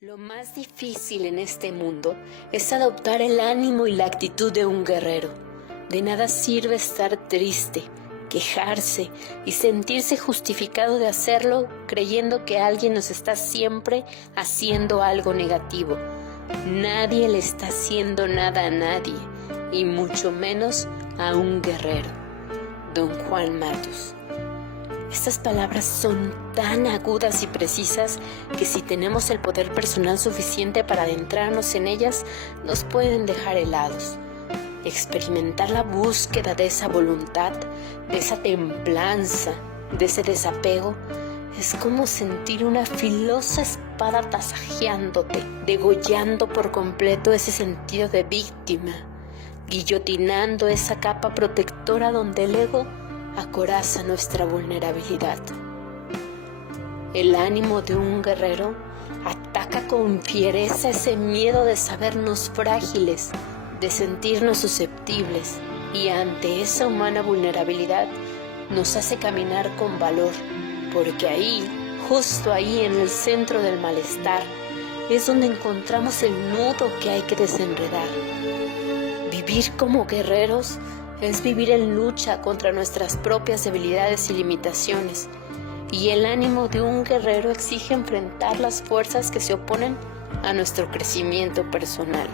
Lo más difícil en este mundo es adoptar el ánimo y la actitud de un guerrero. De nada sirve estar triste, quejarse y sentirse justificado de hacerlo creyendo que alguien nos está siempre haciendo algo negativo. Nadie le está haciendo nada a nadie, y mucho menos a un guerrero. Don Juan Matus. Estas palabras son tan agudas y precisas que si tenemos el poder personal suficiente para adentrarnos en ellas, nos pueden dejar helados. Experimentar la búsqueda de esa voluntad, de esa templanza, de ese desapego, es como sentir una filosa espada tasajeándote, degollando por completo ese sentido de víctima, guillotinando esa capa protectora donde el ego acoraza nuestra vulnerabilidad. El ánimo de un guerrero ataca con fiereza ese miedo de sabernos frágiles, de sentirnos susceptibles, y ante esa humana vulnerabilidad nos hace caminar con valor, porque ahí, justo ahí en el centro del malestar, es donde encontramos el nudo que hay que desenredar. Vivir como guerreros es vivir en lucha contra nuestras propias debilidades y limitaciones, y el ánimo de un guerrero exige enfrentar las fuerzas que se oponen a nuestro crecimiento personal,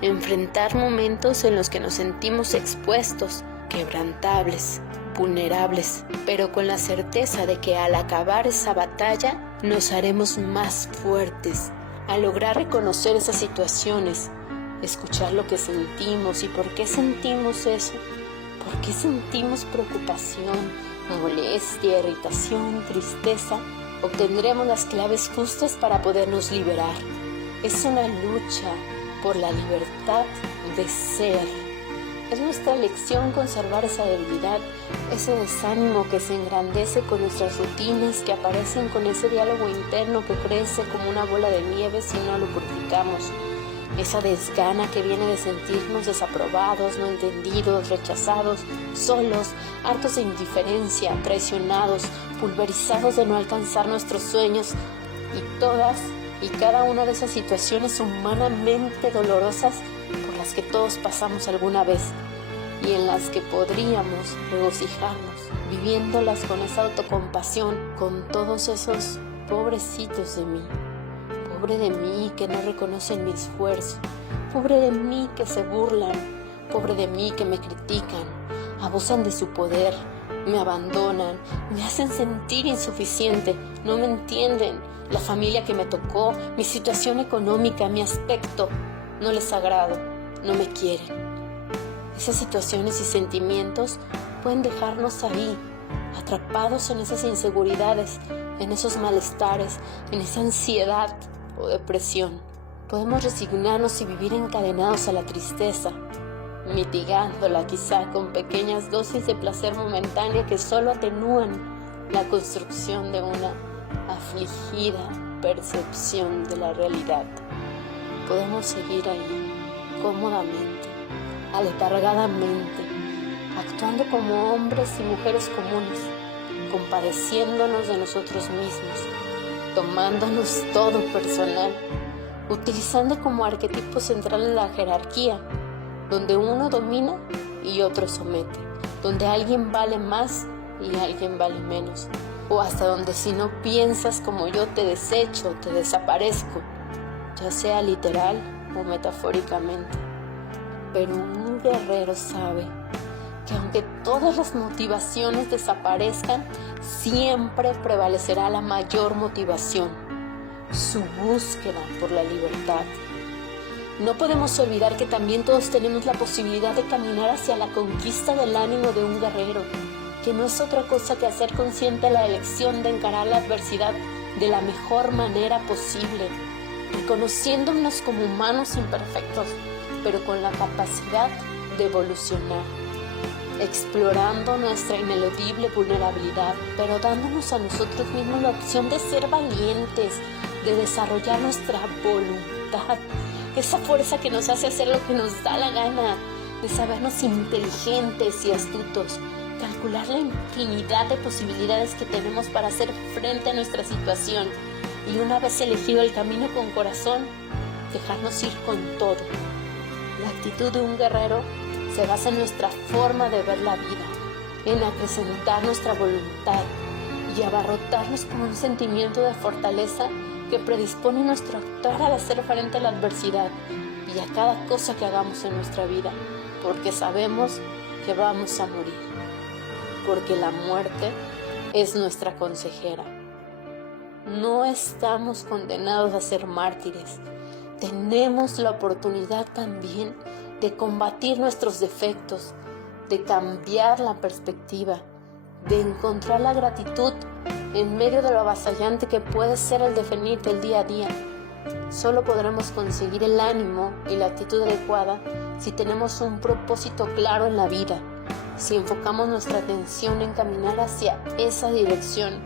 enfrentar momentos en los que nos sentimos expuestos, quebrantables, vulnerables, pero con la certeza de que al acabar esa batalla nos haremos más fuertes, al lograr reconocer esas situaciones, escuchar lo que sentimos y por qué sentimos eso, por qué sentimos preocupación, molestia, irritación, tristeza. Obtendremos las claves justas para podernos liberar. Es una lucha por la libertad de ser. Es nuestra elección conservar esa debilidad, ese desánimo que se engrandece con nuestras rutinas, que aparecen con ese diálogo interno que crece como una bola de nieve si no lo purificamos. Esa desgana que viene de sentirnos desaprobados, no entendidos, rechazados, solos, hartos de indiferencia, traicionados, pulverizados de no alcanzar nuestros sueños, y todas y cada una de esas situaciones humanamente dolorosas por las que todos pasamos alguna vez y en las que podríamos regocijarnos, viviéndolas con esa autocompasión, con todos esos pobrecitos de mí. Pobre de mí que no reconocen mi esfuerzo, pobre de mí que se burlan, pobre de mí que me critican, abusan de su poder, me abandonan, me hacen sentir insuficiente, no me entienden, la familia que me tocó, mi situación económica, mi aspecto, no les agrado, no me quieren. Esas situaciones y sentimientos pueden dejarnos ahí, atrapados en esas inseguridades, en esos malestares, en esa ansiedad o depresión. Podemos resignarnos y vivir encadenados a la tristeza, mitigándola quizá con pequeñas dosis de placer momentánea que solo atenúan la construcción de una afligida percepción de la realidad. Podemos seguir ahí, cómodamente, aletargadamente, actuando como hombres y mujeres comunes, compadeciéndonos de nosotros mismos, tomándonos todo personal, utilizando como arquetipo central la jerarquía, donde uno domina y otro somete, donde alguien vale más y alguien vale menos, o hasta donde si no piensas como yo te desecho, te desaparezco, ya sea literal o metafóricamente. Pero un guerrero sabe que aunque todas las motivaciones desaparezcan, siempre prevalecerá la mayor motivación, su búsqueda por la libertad. No podemos olvidar que también todos tenemos la posibilidad de caminar hacia la conquista del ánimo de un guerrero, que no es otra cosa que hacer consciente la elección de encarar la adversidad de la mejor manera posible, reconociéndonos como humanos imperfectos, pero con la capacidad de evolucionar, explorando nuestra ineludible vulnerabilidad, pero dándonos a nosotros mismos la opción de ser valientes, de desarrollar nuestra voluntad, esa fuerza que nos hace hacer lo que nos da la gana, de sabernos inteligentes y astutos, calcular la infinidad de posibilidades que tenemos para hacer frente a nuestra situación y una vez elegido el camino con corazón, dejarnos ir con todo. La actitud de un guerrero se basa en nuestra forma de ver la vida, en acrecentar nuestra voluntad y abarrotarnos con un sentimiento de fortaleza que predispone nuestro actuar al hacer frente a la adversidad y a cada cosa que hagamos en nuestra vida, porque sabemos que vamos a morir, porque la muerte es nuestra consejera. No estamos condenados a ser mártires. Tenemos la oportunidad también de combatir nuestros defectos, de cambiar la perspectiva, de encontrar la gratitud en medio de lo avasallante que puede ser el devenir del día a día. Solo podremos conseguir el ánimo y la actitud adecuada si tenemos un propósito claro en la vida, si enfocamos nuestra atención en caminar hacia esa dirección,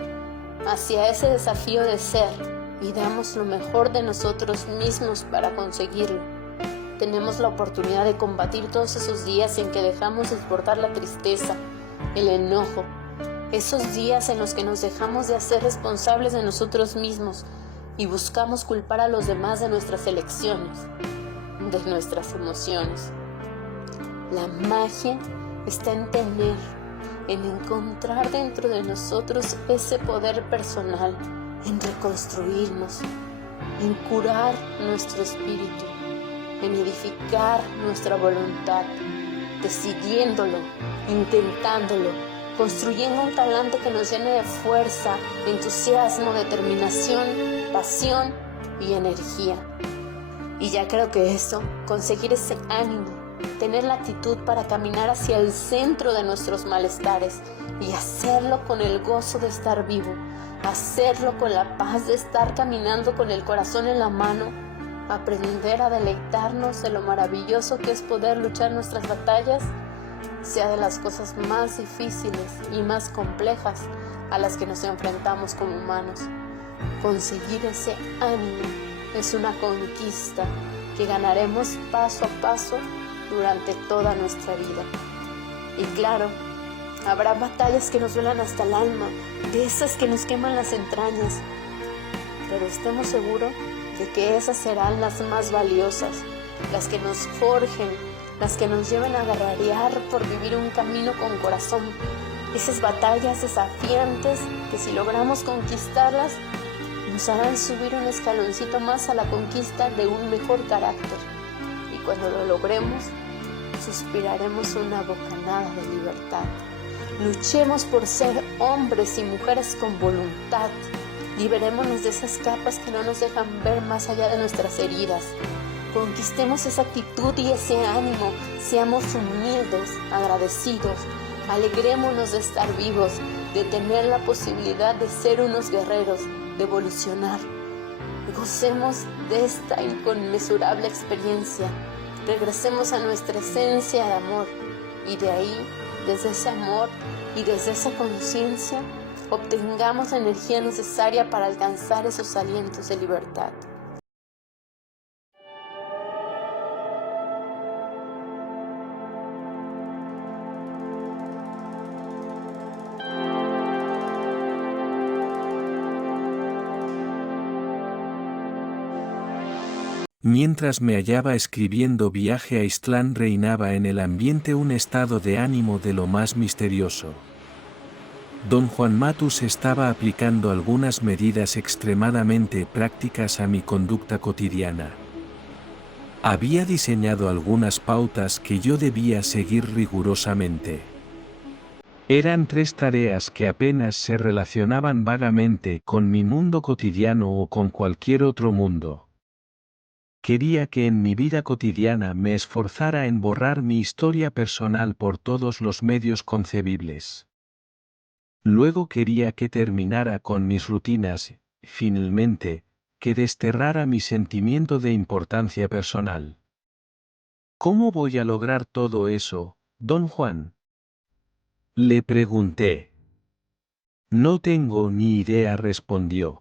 hacia ese desafío de ser, y damos lo mejor de nosotros mismos para conseguirlo. Tenemos la oportunidad de combatir todos esos días en que dejamos desbordar la tristeza, el enojo, esos días en los que nos dejamos de hacer responsables de nosotros mismos y buscamos culpar a los demás de nuestras elecciones, de nuestras emociones. La magia está en tener, en encontrar dentro de nosotros ese poder personal, en reconstruirnos, en curar nuestro espíritu, en edificar nuestra voluntad, decidiéndolo, intentándolo, construyendo un talante que nos llene de fuerza, entusiasmo, determinación, pasión y energía. Y ya creo que eso, conseguir ese ánimo, tener la actitud para caminar hacia el centro de nuestros malestares y hacerlo con el gozo de estar vivo, hacerlo con la paz de estar caminando con el corazón en la mano, aprender a deleitarnos de lo maravilloso que es poder luchar nuestras batallas, sea de las cosas más difíciles y más complejas a las que nos enfrentamos como humanos. Conseguir ese ánimo es una conquista que ganaremos paso a paso durante toda nuestra vida. Y claro, habrá batallas que nos duelan hasta el alma, de esas que nos queman las entrañas, pero estemos seguros de que esas serán las más valiosas, las que nos forjen, las que nos lleven a guerrear por vivir un camino con corazón, esas batallas desafiantes que si logramos conquistarlas, nos harán subir un escaloncito más a la conquista de un mejor carácter. Y cuando lo logremos, suspiraremos una bocanada de libertad. Luchemos por ser hombres y mujeres con voluntad. Liberémonos de esas capas que no nos dejan ver más allá de nuestras heridas. Conquistemos esa actitud y ese ánimo. Seamos humildes, agradecidos. Alegrémonos de estar vivos, de tener la posibilidad de ser unos guerreros, de evolucionar. Gocemos de esta inconmensurable experiencia. Regresemos a nuestra esencia de amor y de ahí, desde ese amor y desde esa conciencia, obtengamos la energía necesaria para alcanzar esos alientos de libertad. Mientras me hallaba escribiendo Viaje a Ixtlán, reinaba en el ambiente un estado de ánimo de lo más misterioso. Don Juan Matus estaba aplicando algunas medidas extremadamente prácticas a mi conducta cotidiana. Había diseñado algunas pautas que yo debía seguir rigurosamente. Eran 3 tareas que apenas se relacionaban vagamente con mi mundo cotidiano o con cualquier otro mundo. Quería que en mi vida cotidiana me esforzara en borrar mi historia personal por todos los medios concebibles. Luego quería que terminara con mis rutinas, finalmente, que desterrara mi sentimiento de importancia personal. ¿Cómo voy a lograr todo eso, don Juan? Le pregunté. No tengo ni idea, respondió.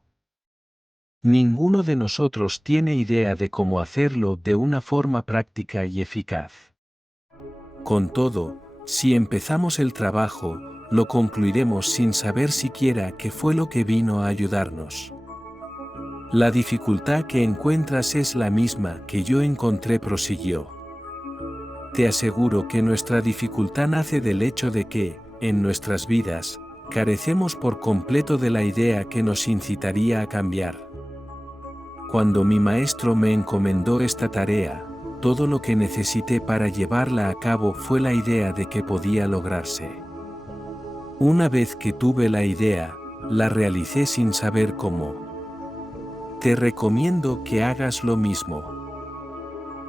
Ninguno de nosotros tiene idea de cómo hacerlo de una forma práctica y eficaz. Con todo, si empezamos el trabajo, lo concluiremos sin saber siquiera qué fue lo que vino a ayudarnos. La dificultad que encuentras es la misma que yo encontré, prosiguió. Te aseguro que nuestra dificultad nace del hecho de que, en nuestras vidas, carecemos por completo de la idea que nos incitaría a cambiar. Cuando mi maestro me encomendó esta tarea, todo lo que necesité para llevarla a cabo fue la idea de que podía lograrse. Una vez que tuve la idea, la realicé sin saber cómo. Te recomiendo que hagas lo mismo.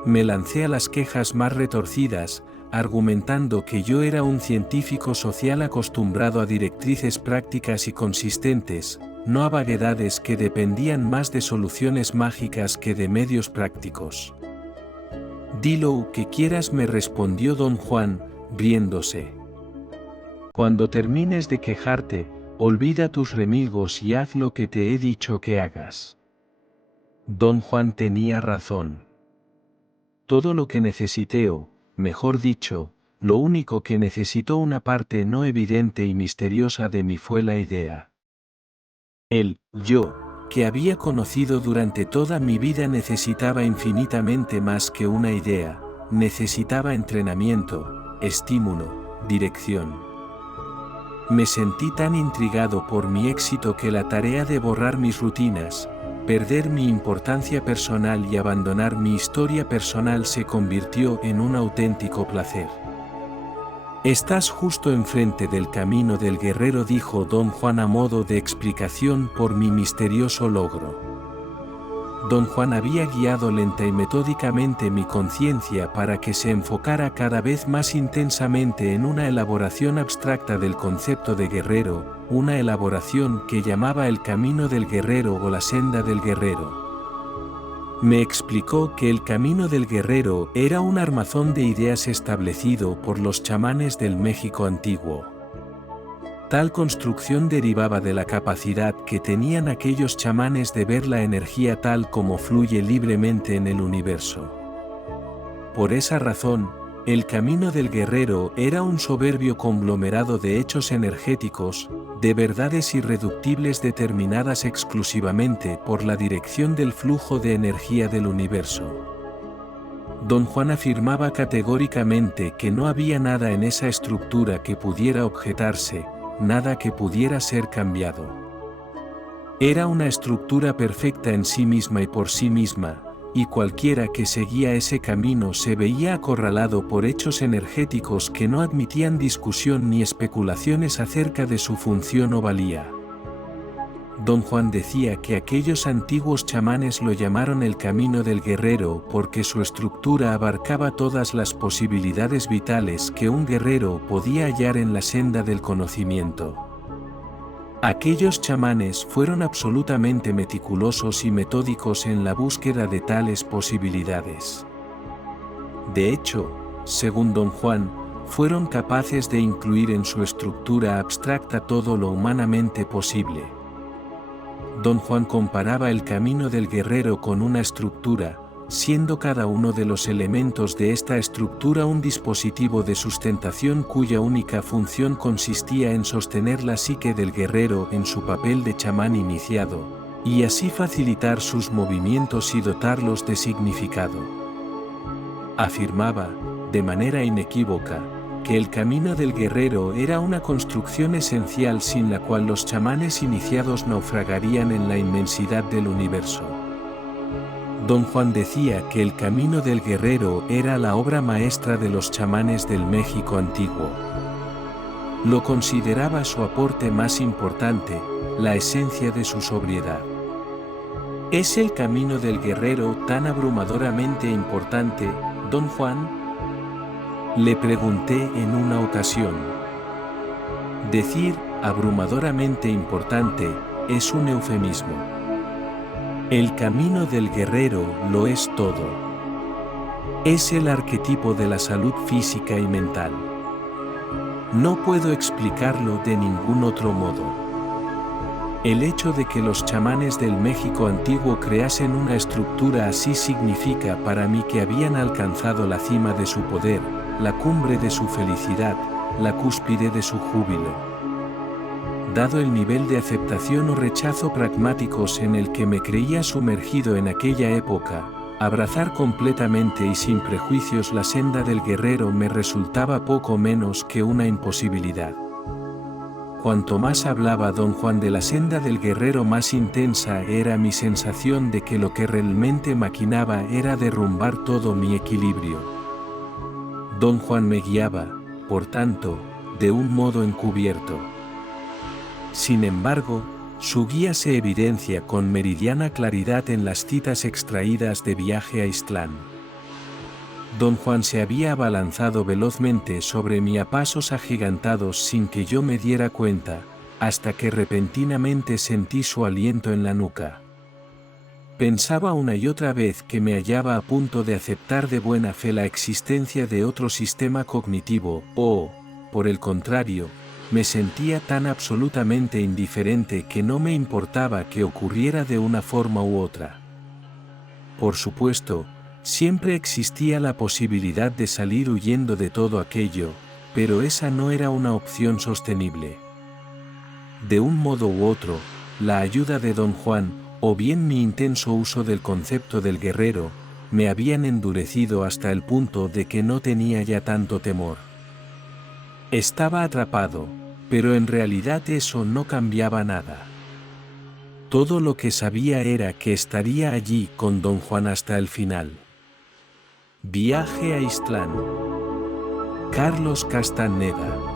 Me lancé a las quejas más retorcidas, argumentando que yo era un científico social acostumbrado a directrices prácticas y consistentes, no a vaguedades que dependían más de soluciones mágicas que de medios prácticos. Di lo que quieras, me respondió don Juan, riéndose. Cuando termines de quejarte, olvida tus remilgos y haz lo que te he dicho que hagas. Don Juan tenía razón. Todo lo que necesité, o, mejor dicho, lo único que necesitó una parte no evidente y misteriosa de mí fue la idea. El yo, que había conocido durante toda mi vida, necesitaba infinitamente más que una idea, necesitaba entrenamiento, estímulo, dirección. Me sentí tan intrigado por mi éxito que la tarea de borrar mis rutinas, perder mi importancia personal y abandonar mi historia personal se convirtió en un auténtico placer. Estás justo enfrente del camino del guerrero, dijo don Juan a modo de explicación por mi misterioso logro. Don Juan había guiado lenta y metódicamente mi conciencia para que se enfocara cada vez más intensamente en una elaboración abstracta del concepto de guerrero, una elaboración que llamaba el camino del guerrero o la senda del guerrero. Me explicó que el camino del guerrero era un armazón de ideas establecido por los chamanes del México antiguo. Tal construcción derivaba de la capacidad que tenían aquellos chamanes de ver la energía tal como fluye libremente en el universo. Por esa razón, el camino del guerrero era un soberbio conglomerado de hechos energéticos, de verdades irreductibles determinadas exclusivamente por la dirección del flujo de energía del universo. Don Juan afirmaba categóricamente que no había nada en esa estructura que pudiera objetarse, nada que pudiera ser cambiado. Era una estructura perfecta en sí misma y por sí misma, y cualquiera que seguía ese camino se veía acorralado por hechos energéticos que no admitían discusión ni especulaciones acerca de su función o valía. Don Juan decía que aquellos antiguos chamanes lo llamaron el camino del guerrero porque su estructura abarcaba todas las posibilidades vitales que un guerrero podía hallar en la senda del conocimiento. Aquellos chamanes fueron absolutamente meticulosos y metódicos en la búsqueda de tales posibilidades. De hecho, según don Juan, fueron capaces de incluir en su estructura abstracta todo lo humanamente posible. Don Juan comparaba el camino del guerrero con una estructura, siendo cada uno de los elementos de esta estructura un dispositivo de sustentación cuya única función consistía en sostener la psique del guerrero en su papel de chamán iniciado, y así facilitar sus movimientos y dotarlos de significado. Afirmaba, de manera inequívoca, que el camino del guerrero era una construcción esencial sin la cual los chamanes iniciados naufragarían en la inmensidad del universo. Don Juan decía que el camino del guerrero era la obra maestra de los chamanes del México antiguo. Lo consideraba su aporte más importante, la esencia de su sobriedad. ¿Es el camino del guerrero tan abrumadoramente importante, don Juan? Le pregunté en una ocasión. Decir abrumadoramente importante es un eufemismo. El camino del guerrero lo es todo. Es el arquetipo de la salud física y mental. No puedo explicarlo de ningún otro modo. El hecho de que los chamanes del México antiguo creasen una estructura así significa para mí que habían alcanzado la cima de su poder, la cumbre de su felicidad, la cúspide de su júbilo. dado el nivel de aceptación o rechazo pragmáticos en el que me creía sumergido en aquella época, abrazar completamente y sin prejuicios la senda del guerrero me resultaba poco menos que una imposibilidad. Cuanto más hablaba don Juan de la senda del guerrero, más intensa era mi sensación de que lo que realmente maquinaba era derrumbar todo mi equilibrio. Don Juan me guiaba, por tanto, de un modo encubierto. Sin embargo, su guía se evidencia con meridiana claridad en las citas extraídas de Viaje a Ixtlán. Don Juan se había abalanzado velozmente sobre mí a pasos agigantados sin que yo me diera cuenta, hasta que repentinamente sentí su aliento en la nuca. Pensaba una y otra vez que me hallaba a punto de aceptar de buena fe la existencia de otro sistema cognitivo, o, por el contrario, me sentía tan absolutamente indiferente que no me importaba que ocurriera de una forma u otra. Por supuesto, siempre existía la posibilidad de salir huyendo de todo aquello, pero esa no era una opción sostenible. De un modo u otro, la ayuda de don Juan, o bien mi intenso uso del concepto del guerrero, me habían endurecido hasta el punto de que no tenía ya tanto temor. Estaba atrapado, pero en realidad eso no cambiaba nada. Todo lo que sabía era que estaría allí con don Juan hasta el final. Viaje a Ixtlán. Carlos Castaneda.